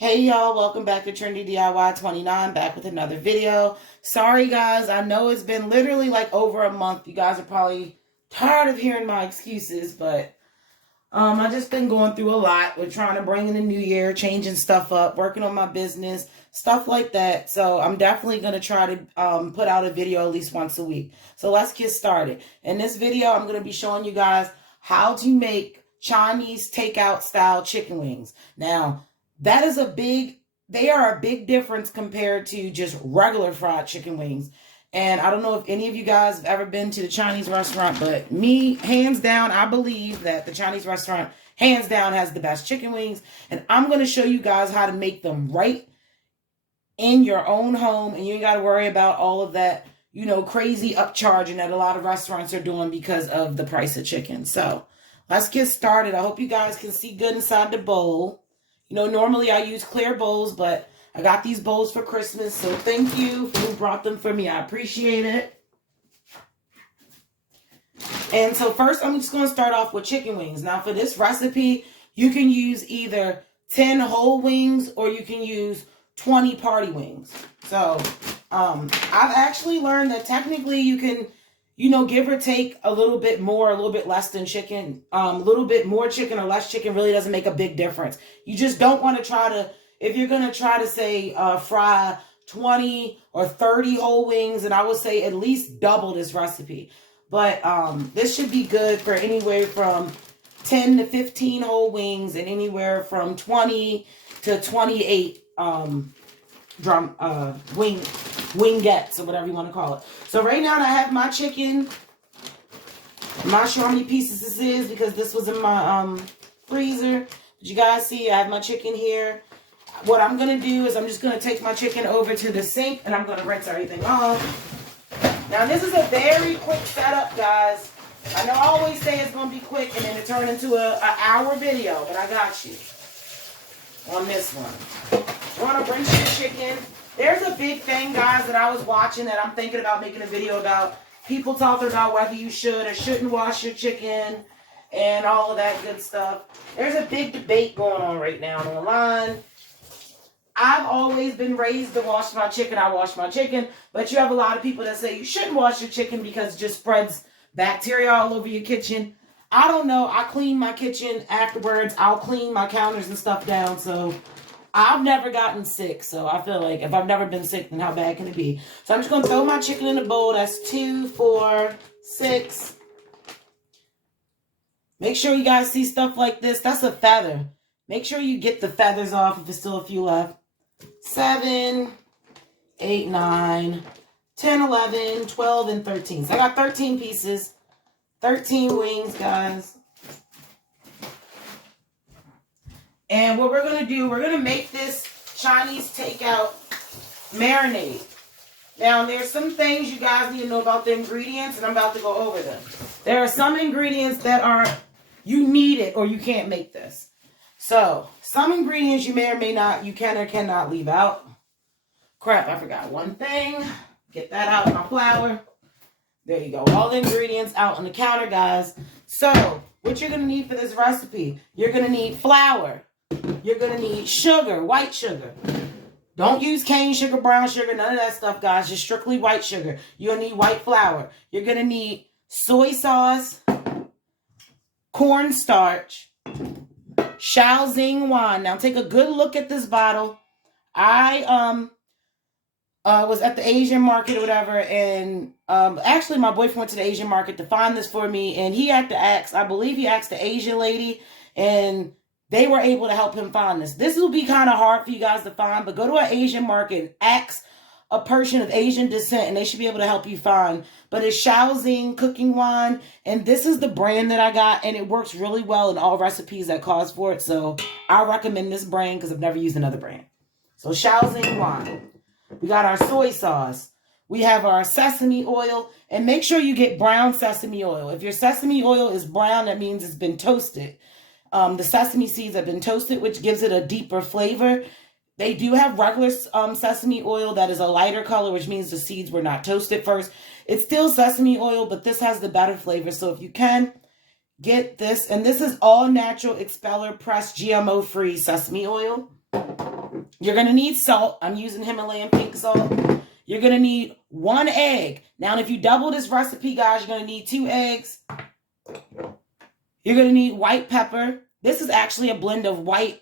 Hey y'all, welcome back to Trendy DIY 29, back with another video. Sorry guys, I know it's been literally like over a month. You guys are probably tired of hearing my excuses, but I just been going through a lot. We're trying to bring in the new year, changing stuff up, working on my business, stuff like that. So I'm definitely going to try to put out a video at least once a week. So let's get started. In this video, I'm going to be showing you guys how to make Chinese takeout style chicken wings. Now, that is they are a big difference compared to just regular fried chicken wings. And I don't know if any of you guys have ever been to the Chinese restaurant, but me, hands down, I believe that the Chinese restaurant, hands down, has the best chicken wings. And I'm going to show you guys how to make them right in your own home. And you ain't got to worry about all of that, crazy upcharging that a lot of restaurants are doing because of the price of chicken. So let's get started. I hope you guys can see good inside the bowl. Normally I use clear bowls, but I got these bowls for Christmas, so thank you for who brought them for me. I appreciate it. And so first, I'm just going to start off with chicken wings. Now, for this recipe, you can use either 10 whole wings or you can use 20 party wings. So I've actually learned that technically you can, give or take a little bit more, a little bit less than chicken. A little bit more chicken or less chicken really doesn't make a big difference. You just don't want to try to, if you're going to try to say fry 20 or 30 whole wings, and I would say at least double this recipe. But this should be good for anywhere from 10 to 15 whole wings and anywhere from 20 to 28 wingettes or whatever you want to call it. So right now I have my chicken. I'm not sure how many pieces this is because this was in my freezer. But you guys see I have my chicken here. What I'm going to do is I'm just going to take my chicken over to the sink and I'm going to rinse everything off. Now this is a very quick setup, guys. I know I always say it's going to be quick and then it turned into an hour video, but I got you on this one. You want to rinse your chicken. There's a big thing, guys, that I was watching that I'm thinking about making a video about. People talking about whether you should or shouldn't wash your chicken and all of that good stuff. There's a big debate going on right now online. I've always been raised to wash my chicken. I wash my chicken. But you have a lot of people that say you shouldn't wash your chicken because it just spreads bacteria all over your kitchen. I don't know. I clean my kitchen afterwards. I'll clean my counters and stuff down. So I've never gotten sick, so I feel like if I've never been sick, then how bad can it be? So I'm just going to throw my chicken in a bowl. That's 2, 4, 6. Make sure you guys see stuff like this. That's a feather. Make sure you get the feathers off if there's still a few left. 7, 8, 9, 10, 11, 12, and 13. So I got 13 pieces. 13 wings, guys. And what we're going to do, we're going to make this Chinese takeout marinade. Now, there's some things you guys need to know about the ingredients, and I'm about to go over them. There are some ingredients that are, you need it or you can't make this. So, some ingredients you may or may not, you can or cannot leave out. Crap, I forgot one thing. Get that out, my flour. There you go. All the ingredients out on the counter, guys. So, what you're going to need for this recipe, you're going to need flour. You're going to need sugar, white sugar. Don't use cane sugar, brown sugar, none of that stuff, guys. Just strictly white sugar. You're going to need white flour. You're going to need soy sauce, cornstarch, Shaoxing wine. Now, take a good look at this bottle. I was at the Asian market or whatever, and actually my boyfriend went to the Asian market to find this for me, and he had to ask, I believe he asked the Asian lady, and they were able to help him find this. This will be kind of hard for you guys to find, but go to an Asian market and ask a person of Asian descent, and they should be able to help you find. But it's Shaoxing cooking wine, and this is the brand that I got, and it works really well in all recipes that calls for it. So I recommend this brand because I've never used another brand. So Shaoxing wine. We got our soy sauce. We have our sesame oil, and make sure you get brown sesame oil. If your sesame oil is brown, that means it's been toasted. The sesame seeds have been toasted, which gives it a deeper flavor. They do have regular sesame oil that is a lighter color, which means the seeds were not toasted first. It's still sesame oil, but this has the better flavor. So if you can, get this. And this is all natural expeller pressed GMO-free sesame oil. You're going to need salt. I'm using Himalayan pink salt. You're going to need 1 egg. Now, if you double this recipe, guys, you're going to need 2 eggs. You're going to need white pepper. This is actually a blend of white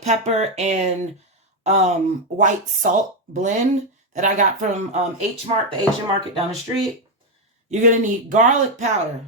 pepper and white salt blend that I got from H Mart, the Asian market down the street. You're going to need garlic powder.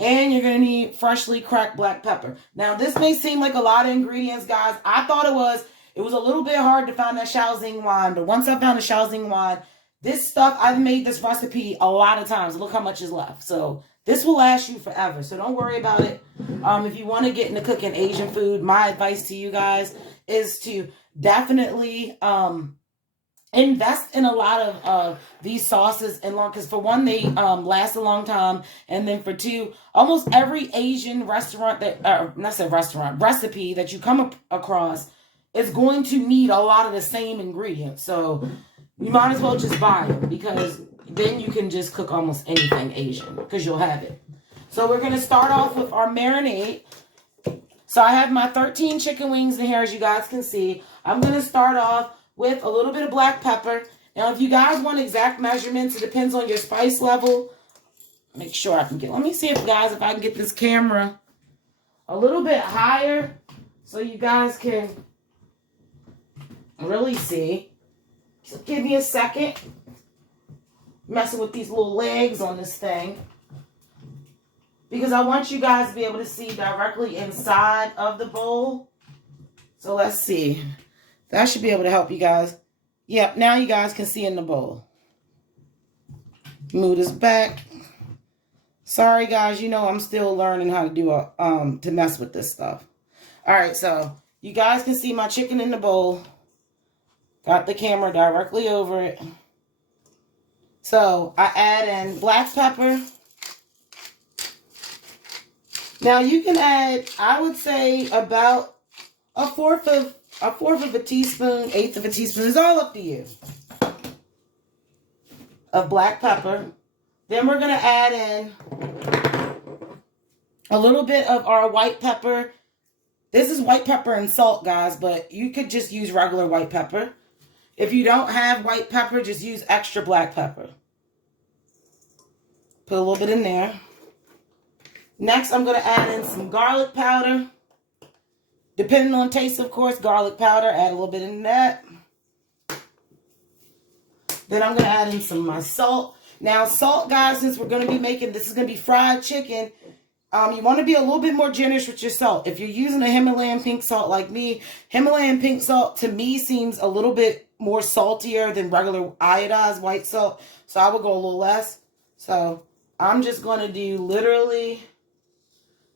And you're going to need freshly cracked black pepper. Now, this may seem like a lot of ingredients, guys. I thought it was. It was a little bit hard to find that Shaoxing wine. But once I found the Shaoxing wine, this stuff, I've made this recipe a lot of times. Look how much is left. So this will last you forever. So don't worry about it. If you want to get into cooking Asian food, my advice to you guys is to definitely invest in a lot of these sauces and long, because for one, they last a long time, and then for two, almost every Asian restaurant that recipe that you come across is going to need a lot of the same ingredients. So you might as well just buy them, because then you can just cook almost anything Asian because you'll have it. So we're going to start off with our marinade. So I have my 13 chicken wings in here, as you guys can see. I'm going to start off with a little bit of black pepper. Now, if you guys want exact measurements, it depends on your spice level. Make sure I can get, let me see if I can get this camera a little bit higher so you guys can really see. So give me a second. Messing with these little legs on this thing, because I want you guys to be able to see directly inside of the bowl. So let's see. That should be able to help you guys. Yep, now you guys can see in the bowl. Move this back. Sorry, guys. You know I'm still learning how to do to mess with this stuff. All right, so you guys can see my chicken in the bowl. Got the camera directly over it. So I add in black pepper. Now you can add, I would say, about a fourth of a teaspoon, eighth of a teaspoon. It's all up to you. Of black pepper. Then we're going to add in a little bit of our white pepper. This is white pepper and salt, guys, but you could just use regular white pepper. If you don't have white pepper, just use extra black pepper. Put a little bit in there. Next, I'm going to add in some garlic powder. Depending on taste, of course, garlic powder. Add a little bit in that. Then I'm going to add in some of my salt. Now, salt, guys, since we're going to be making, this is going to be fried chicken. You want to be a little bit more generous with your salt. If you're using a Himalayan pink salt like me, Himalayan pink salt to me seems a little bit more saltier than regular iodized white salt. So I would go a little less. So I'm just going to do literally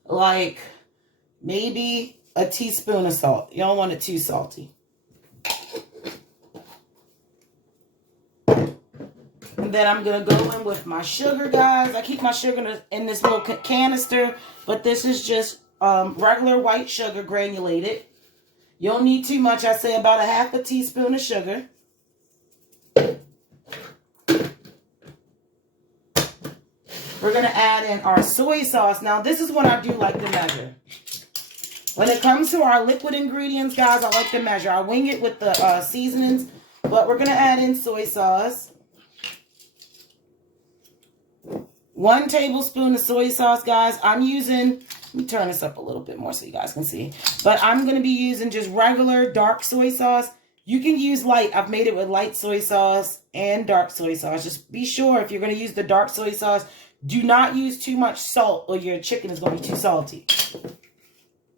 like maybe a teaspoon of salt. You don't want it too salty. And then I'm going to go in with my sugar, guys. I keep my sugar in this little canister, but this is just regular white sugar granulated. You don't need too much. I say about a half a teaspoon of sugar. We're going to add in our soy sauce. Now, this is what I do like to measure. When it comes to our liquid ingredients, guys, I like to measure. I wing it with the seasonings, but we're going to add in soy sauce. 1 tablespoon of soy sauce, guys. I'm using, let me turn this up a little bit more so you guys can see. But I'm going to be using just regular dark soy sauce. You can use light. I've made it with light soy sauce and dark soy sauce. Just be sure if you're going to use the dark soy sauce, do not use too much salt or your chicken is going to be too salty.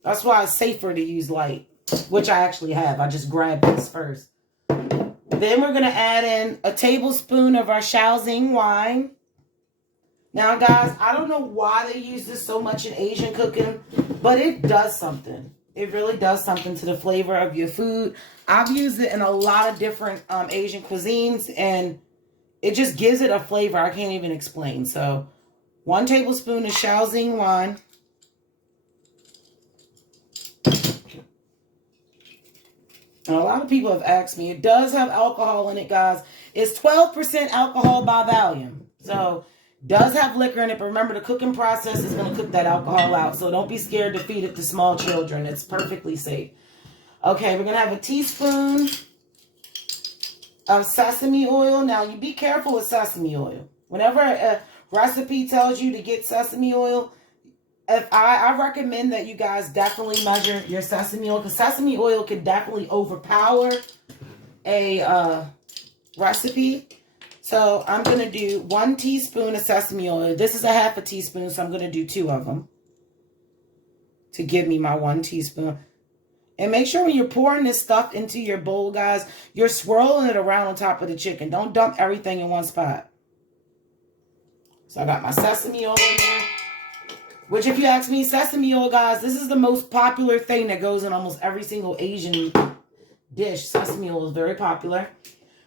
That's why it's safer to use light, which I actually have. I just grabbed this first. Then we're going to add in a tablespoon of our Shaoxing wine. Now, guys, I don't know why they use this so much in Asian cooking, but it does something. It really does something to the flavor of your food. I've used it in a lot of different Asian cuisines, and it just gives it a flavor I can't even explain. So, 1 tablespoon of Shaoxing wine. And a lot of people have asked me, it does have alcohol in it, guys. It's 12% alcohol by volume. So, does have liquor in it, but remember the cooking process is going to cook that alcohol out. So don't be scared to feed it to small children. It's perfectly safe. Okay, we're going to have a teaspoon of sesame oil. Now, you be careful with sesame oil. Whenever a recipe tells you to get sesame oil, I recommend that you guys definitely measure your sesame oil, because sesame oil can definitely overpower a recipe. So I'm going to do 1 teaspoon of sesame oil. This is a half a teaspoon, so I'm going to do 2 of them to give me my 1 teaspoon. And make sure when you're pouring this stuff into your bowl, guys, you're swirling it around on top of the chicken. Don't dump everything in one spot. So I got my sesame oil in there. Which, if you ask me, sesame oil, guys, this is the most popular thing that goes in almost every single Asian dish. Sesame oil is very popular.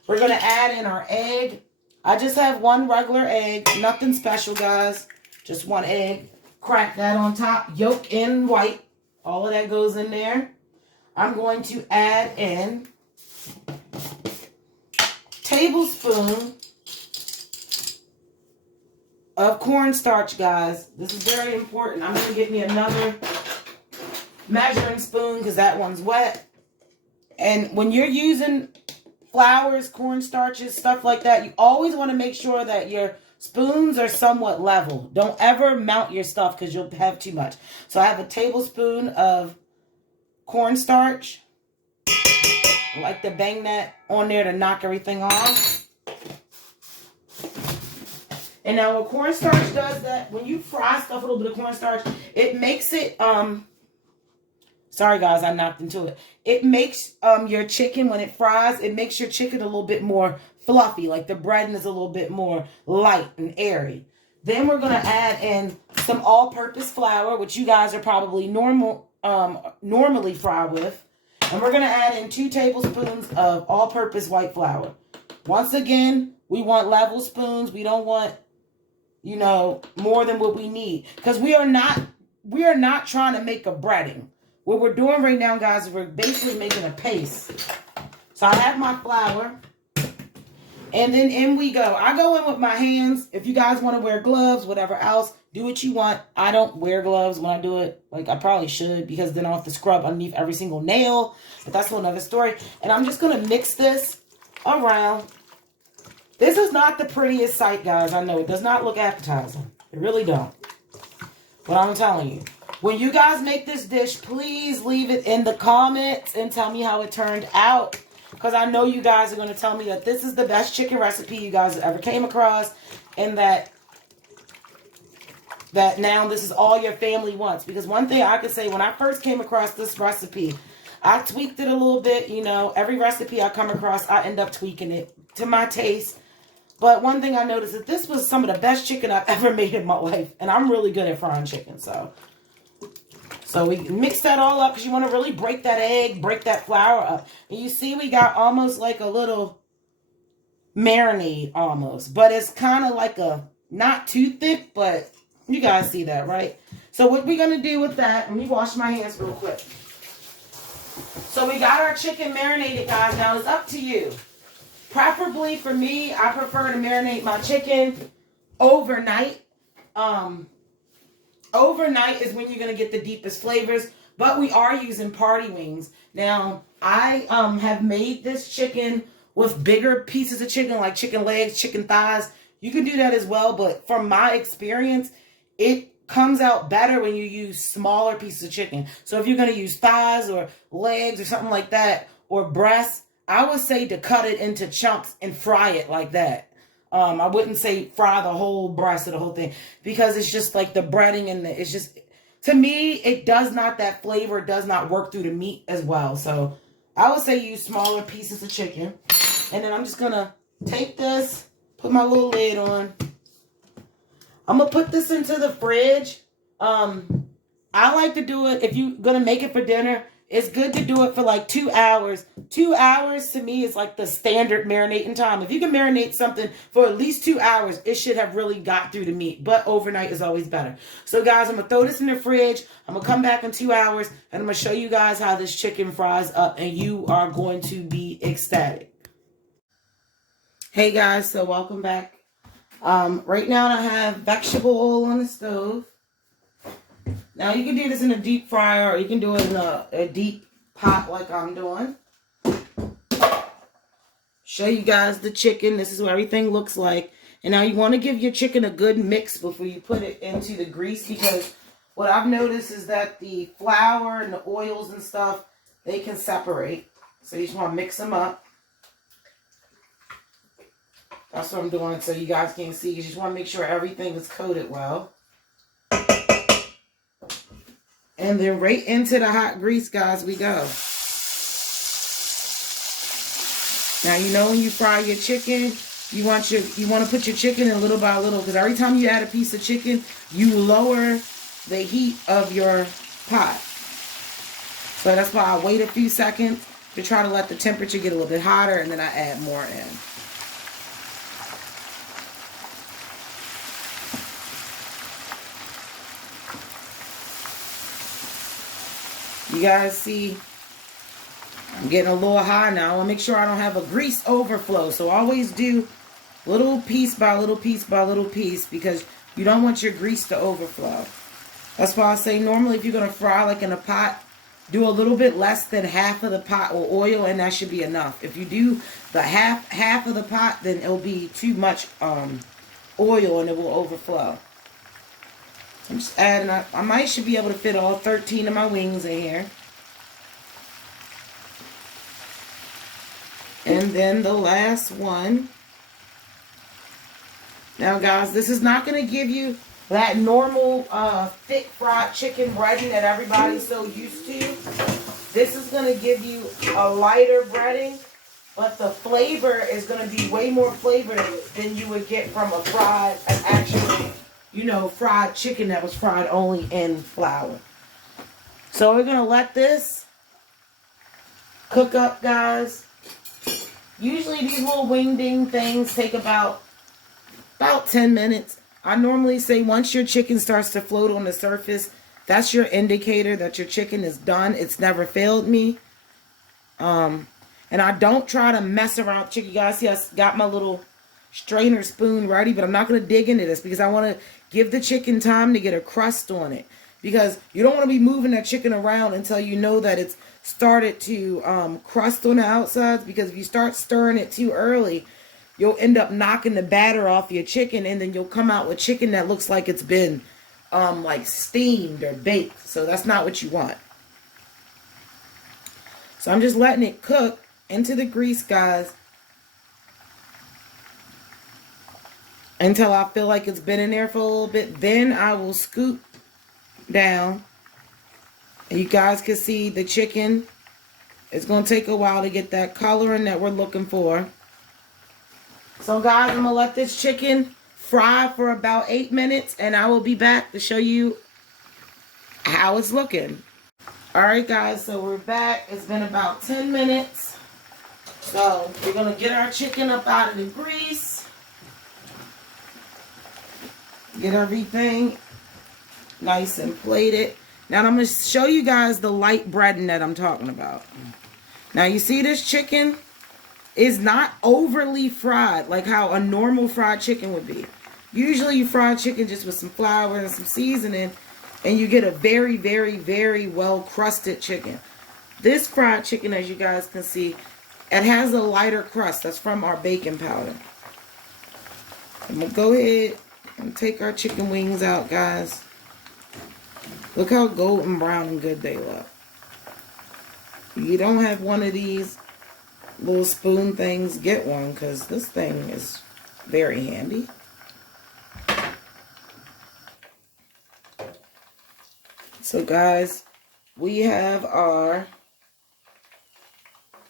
We're going to add in our egg. I just have 1 regular egg. Nothing special, guys. Just 1 egg. Crack that on top. Yolk and white. All of that goes in there. I'm going to add in tablespoon of cornstarch, guys. This is very important. I'm going to get me another measuring spoon because that one's wet. And when you're using flours, cornstarches, stuff like that, you always want to make sure that your spoons are somewhat level. Don't ever mount your stuff because you'll have too much. So I have a tablespoon of cornstarch. I like to bang that on there to knock everything off. And now what cornstarch does, that when you fry stuff with a little bit of cornstarch, it makes it, sorry guys, I knocked into it. It makes your chicken, when it fries, it makes your chicken a little bit more fluffy. Like the breading is a little bit more light and airy. Then we're going to add in some all-purpose flour, which you guys are probably normally fry with. And we're going to add in 2 tablespoons of all-purpose white flour. Once again, we want level spoons. We don't want, you know, more than what we need. Because we are not trying to make a breading. What we're doing right now, guys, is we're basically making a paste. So I have my flour. And then in we go. I go in with my hands. If you guys want to wear gloves, whatever else, do what you want. I don't wear gloves when I do it. Like, I probably should, because then I'll have to scrub underneath every single nail. But that's another story. And I'm just going to mix this around. This is not the prettiest sight, guys. I know it does not look appetizing. It really don't. But I'm telling you, when you guys make this dish, please leave it in the comments and tell me how it turned out. Because I know you guys are going to tell me that this is the best chicken recipe you guys ever came across. And that now this is all your family wants. Because one thing I could say, when I first came across this recipe, I tweaked it a little bit. You know, every recipe I come across, I end up tweaking it to my taste. But one thing I noticed is this was some of the best chicken I've ever made in my life. And I'm really good at frying chicken. So we mix that all up because you want to really break that egg, break that flour up. And you see we got almost like a little marinade almost. But it's kind of like a, not too thick, but you guys see that, right? So what we're going to do with that, let me wash my hands real quick. So we got our chicken marinated, guys. Now it's up to you. Preferably for me, I prefer to marinate my chicken overnight. Overnight is when you're going to get the deepest flavors, but we are using party wings. Now, I have made this chicken with bigger pieces of chicken, like chicken legs, chicken thighs. You can do that as well, but from my experience, it comes out better when you use smaller pieces of chicken. So if you're going to use thighs or legs or something like that, or breasts, I would say to cut it into chunks and fry it like that. I wouldn't say fry the whole breast or the whole thing, because it's just like the breading and it's just, to me, it does not, that flavor does not work through the meat as well. So I would say use smaller pieces of chicken. And then I'm just going to take this, put my little lid on. I'm going to put this into the fridge. I like to do it, if you're going to make it for dinner, it's good to do it for like 2 hours. 2 hours to me is like the standard marinating time. If you can marinate something for at least 2 hours, it should have really got through the meat. But overnight is always better. So guys, I'm going to throw this in the fridge. I'm going to come back in 2 hours and I'm going to show you guys how this chicken fries up. And you are going to be ecstatic. Hey guys, so welcome back. Right now I have vegetable oil on the stove. Now, you can do this in a deep fryer, or you can do it in a deep pot like I'm doing. Show you guys the chicken. This is what everything looks like. And now you want to give your chicken a good mix before you put it into the grease, because what I've noticed is that the flour and the oils and stuff, they can separate. So you just want to mix them up. That's what I'm doing so you guys can see. You just want to make sure everything is coated well. And then right into the hot grease, guys, we go. Now, you know when you fry your chicken, you want to put your chicken in little by little, because every time you add a piece of chicken, you lower the heat of your pot. So that's why I wait a few seconds to try to let the temperature get a little bit hotter, and then I add more in. You guys see, I'm getting a little high now. I want to make sure I don't have a grease overflow. So always do little piece by little piece by little piece, because you don't want your grease to overflow. That's why I say normally if you're going to fry like in a pot, do a little bit less than half of the pot with oil, and that should be enough. If you do the half of the pot, then it'll be too much oil and it will overflow. I'm just adding up. I should be able to fit all 13 of my wings in here. And then the last one. Now, guys, this is not going to give you that normal thick fried chicken breading that everybody's so used to. This is going to give you a lighter breading, but the flavor is going to be way more flavored than you would get from an actual, fried chicken that was fried only in flour. So we're going to let this cook up, guys. Usually these little wing ding things take about 10 minutes. I normally say once your chicken starts to float on the surface, that's your indicator that your chicken is done. It's never failed me. And I don't try to mess around with chicken. You guys see I got my little strainer spoon ready, but I'm not going to dig into this because I want to give the chicken time to get a crust on it. Because you don't want to be moving that chicken around until you know that it's started to crust on the outsides, because if you start stirring it too early, you'll end up knocking the batter off your chicken, and then you'll come out with chicken that looks like it's been like steamed or baked. So that's not what you want. So I'm just letting it cook into the grease, guys, until I feel like it's been in there for a little bit. Then I will scoop down. And you guys can see the chicken. It's going to take a while to get that coloring that we're looking for. So, guys, I'm going to let this chicken fry for about 8 minutes, and I will be back to show you how it's looking. Alright, guys, so we're back. It's been about 10 minutes. So, we're going to get our chicken up out of the grease. Get everything nice and plated. Now, I'm going to show you guys the light breading that I'm talking about. Now, you see this chicken is not overly fried like how a normal fried chicken would be. Usually, you fry chicken just with some flour and some seasoning, and you get a very, very, very well-crusted chicken. This fried chicken, as you guys can see, it has a lighter crust. That's from our baking powder. I'm going to go ahead and take our chicken wings out, guys. Look how golden brown and good they look. You don't have one of these little spoon things, get one, because this thing is very handy. So, guys, we have our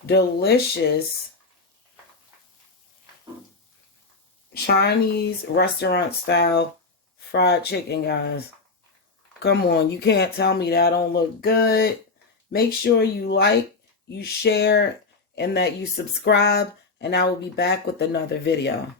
delicious Chinese restaurant style fried chicken, guys. Come on, you can't tell me that don't look good. Make sure you like, you share, and that you subscribe, and I will be back with another video.